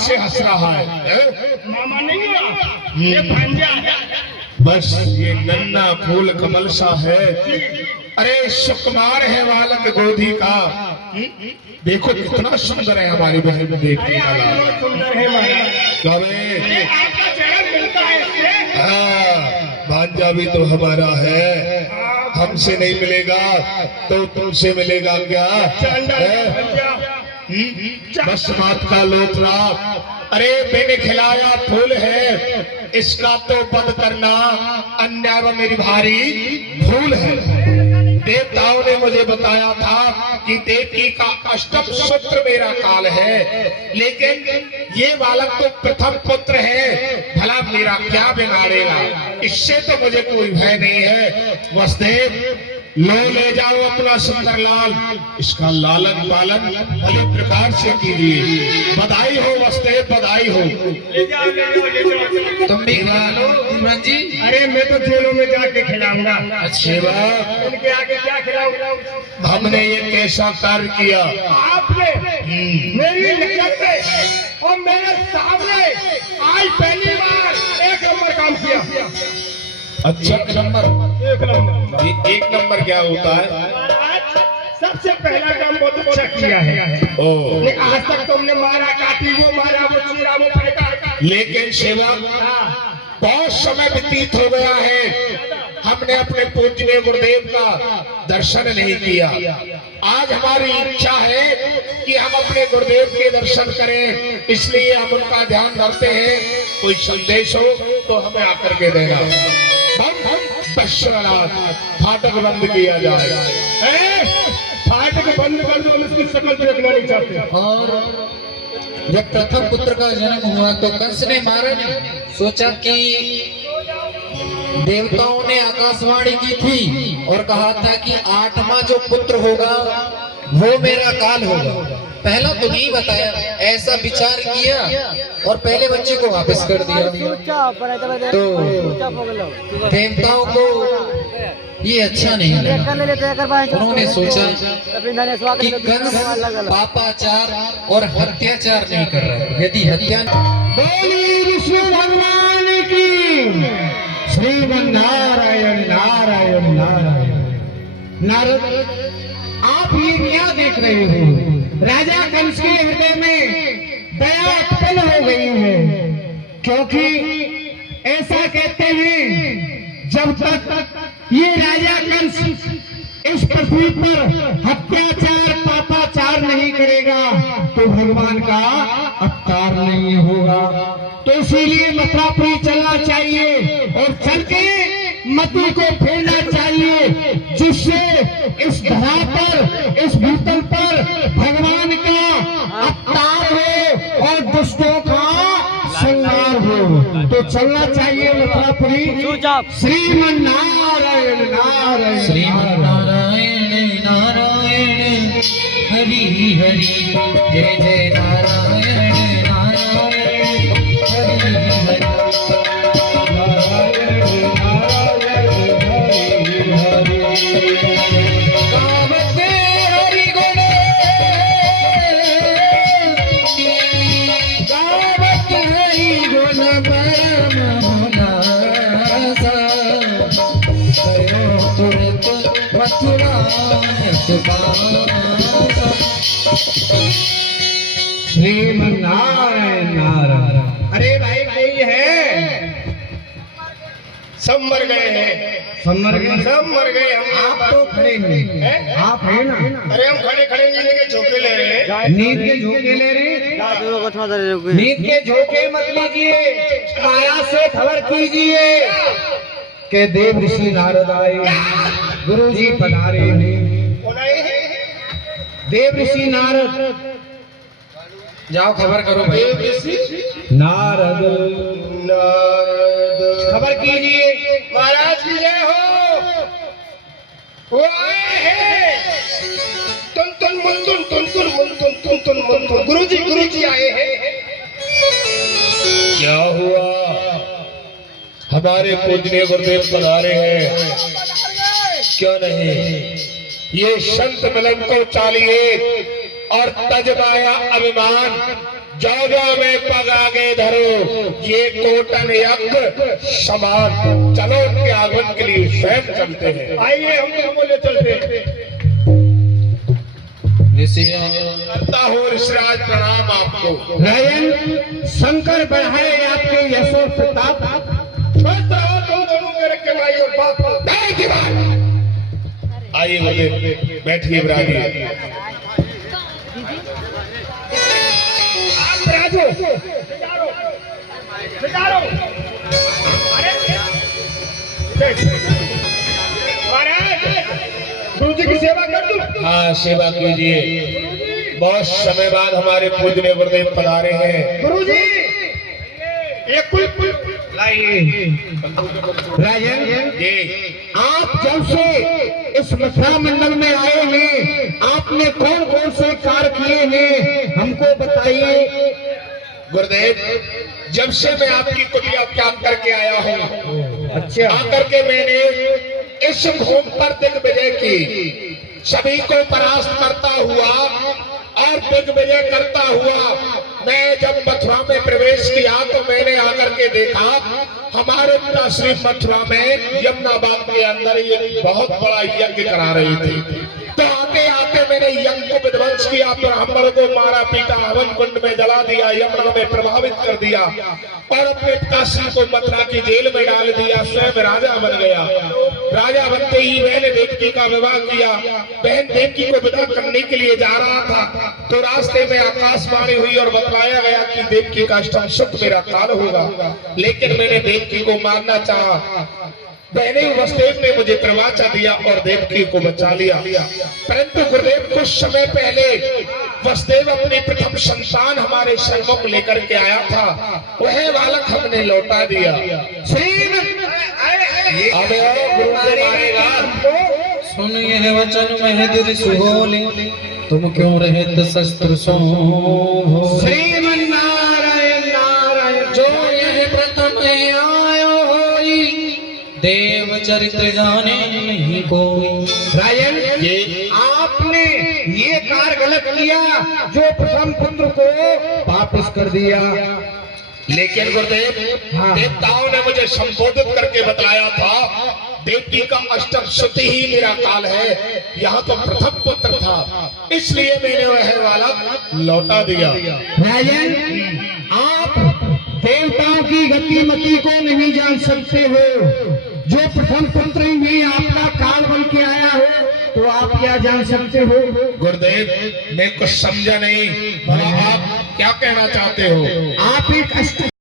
से हंस रहा है? मामा नहीं हुआ, ये भांजा है। बस ये नन्ना फूल कमल सा है। अरे सुकुमार है बालक गोदी का। देखो कितना सुंदर है हमारी बहन, देखने वाला बहुत सुंदर है महाराज। कबे आपका जन्म मिलता है इससे। भांजा भी तो हमारा है, हमसे नहीं मिलेगा तो तुमसे मिलेगा क्या? बस बात का लोथरा। अरे मैंने खिलाया फूल है, इसका तो बंद करना अन्याय व मेरी भारी भूल है। देवताओं ने मुझे बताया था कि देवकी का अष्टम पुत्र मेरा काल है, लेकिन ये बालक तो प्रथम पुत्र है, भला मेरा क्या बिगाड़ेगा? इससे तो मुझे कोई भय नहीं है। वसुदेव लो ले जाओ अपना सुंदर लाल, इसका लालन पालन भले प्रकार से कीजिए। बधाई हो वसुदेव, बधाई हो। ले जाओ, ले जाओ, ले जाओ। तुम भी खिला लो इमरान जी। अरे मैं तो जेलों में जाके खिलाऊंगा। अच्छे बात, उनके आगे क्या खिलाऊंगा? हमने ये कैसा कार्य किया? आपने मेरी नजर पे और मेरे सामने आज पहली बार एक नंबर काम किया। अच्छा नंबर, एक नंबर। ये एक नंबर क्या होता है? महाराज, सबसे पहला काम बहुत अच्छा किया है। ओ, नहीं, आज तक तुमने मारा काटी, वो मारा, वो चीरा, वो फेंका। लेकिन सेवक बहुत समय व्यतीत हो गया है, हमने अपने पूजनीय गुरुदेव का दर्शन नहीं किया। आज हमारी इच्छा है कि हम अपने गुरुदेव के दर्शन करें, इसलिए हम उनका ध्यान रखते हैं। कोई संदेश हो तो हमें आकर के देना। फाटक बंद किया जाए। फाटक बंद कर दो, इसकी शक्ल देखना नहीं चाहते। और जब प्रथम पुत्र का जन्म हुआ तो कंस ने मारा नहीं, सोचा कि देवताओं ने आकाशवाणी की थी और कहा था कि 8वां जो पुत्र होगा वो मेरा काल होगा। पहला तो नहीं बताया, ऐसा विचार किया और पहले बच्चे को वापस कर दिया। तो देवताओं को ये अच्छा नहीं लगा। उन्होंने सोचा कि कंस पापाचार और हत्याचार नहीं कर रहा है। यदि हत्या बोली विष्णु भगवान की, श्रीमन्नारायण नारायण नारायण। नारद, आप ये क्या देख रहे हो? राजा कंस के हृदय में दया उत्पन्न हो गई है, क्योंकि ऐसा कहते हैं जब तक ये राजा कंस इस पृथ्वी पर हत्याचार पापाचार नहीं करेगा तो भगवान का अवतार नहीं होगा। तो इसीलिए मथुरापुरी चलना चाहिए और चल के मति को फेरना चाहिए, जिससे इस धरा पर, इस भूतल पर भगवान का अवतार हो और दुष्टों का संहार हो। तो चलना चाहिए मथुरापुरी। श्रीमन्नारायण नारायण, श्रीमन्नारायण नारायण हरि हरि, जय जय नारायण नारायण हरि हरि। श्रीमन्नारायण नारायण। अरे भाई कोई है? सब मर गए हैं। सब मर गए, सब मर गए। हम आप तो खड़े हैं, आप है ना? अरे हम खड़े खड़े नींद के झोंके ले रहे हैं। नींद के झोंके ले रहे हैं? नींद के झोंके मत लीजिए, माया से खबर कीजिए कि देव ऋषि नारद आए, गुरु जी पधारे। देव ऋषि नारद, जाओ खबर करो भाई। देव ऋषि नारद, नारद खबर कीजिए, महाराज की जय हो। वो आए हैं, तुन तुन मुन तुन तुन तुन मुन तुन तुन तुन मुन तुन। गुरु जी आए हैं। क्या हुआ? हमारे पूजनीय गुरुदेव पधारे हैं। क्यों नहीं? ये संत मिलन को चालिए और तजमाया अभिमान, जाओ जाओ में पग आगे धरो, ये कोटन यज्ञ समान। चलो उनके आगमन के लिए स्वयं चलते हैं। आइए हम ले चलते हैं। करता हूँ ऋषिराज प्रणाम आपको। राजन शंकर बढ़ाए आपके यशो प्रताप। मेरे कमाई और बाप। आइए गुरुदेव बैठिए बिराजिए। गुरु जी की सेवा कर दूं? हाँ सेवा कीजिए। बहुत समय बाद हमारे पूजनीय गुरुदेव पधारे हैं। गुरु जी ये कुल लाइए। राजन जी आप जब से इस मथुरा मंडल में आए हैं, आपने कौन कौन से कार्य किए हैं हमको बताइए। गुरुदेव, जब से मैं आपकी कुटिया त्याग करके आया हूँ, अच्छा आकर के मैंने इस भूमि पर दिग्विजय की, सभी को परास्त करता हुआ और दिग्विजय करता हुआ मैं जब मथुरा में प्रवेश किया तो मैंने आकर के देखा हमारे पिता श्री मथुरा में यमुना बाग के अंदर ये बहुत बड़ा यज्ञ करा रही थी। तो आते आते मैंने यज्ञ को विध्वंस किया, ब्राह्मण को मारा पीटा, हवन कुंड में जला दिया, यमुना में प्रभावित कर दिया और अपने पिताश्री को मथुरा की जेल में डाल दिया। स्वयं राजा बन गया। राजा बनते ही मैंने देवकी का विवाह किया। बहन देवकी को विदा करने के लिए जा रहा था तो रास्ते में आकाशवाणी हुई और बतलाया गया कि देवकी का अष्टम सुख मेरा काल होगा। लेकिन मैंने देवकी को मारना चाहा। बहने वसुदेव ने मुझे प्रवाचा दिया और देवकी को बचा लिया। परंतु गुरुदेव कुछ समय पहले वसुदेव अपनी प्रथम संतान हमारे सन्मुख लेकर के आया था, वह बालक हमने लौटा दिया। अब गुरु को मारेगा। सुन यह वचन महदुर सुहोले, तुम क्यों रहत शस्त्र सो। श्रीमन्नारायण नारायण जो यह प्रथम आयो होई, देव चरित्र जाने नहीं कोई। राजन आपने ये कार्य गलत किया जो प्रथम पुत्र को वापस कर दिया। लेकिन गुरुदेव हाँ। देवताओं ने मुझे संबोधित करके बताया था देवकी का अष्टम सुति ही मेरा काल है, यहाँ तो प्रथम पुत्र था, इसलिए मैंने वह बालक लौटा दिया। राजन आप देवताओं की गतिमति को नहीं जान सकते हो। जो प्रथम पुत्र ही आपका काल बन के आया हो तो आप क्या जान सकते हो। गुरुदेव मैं कुछ समझा नहीं, बोला आप क्या कहना चाहते हो। आप एक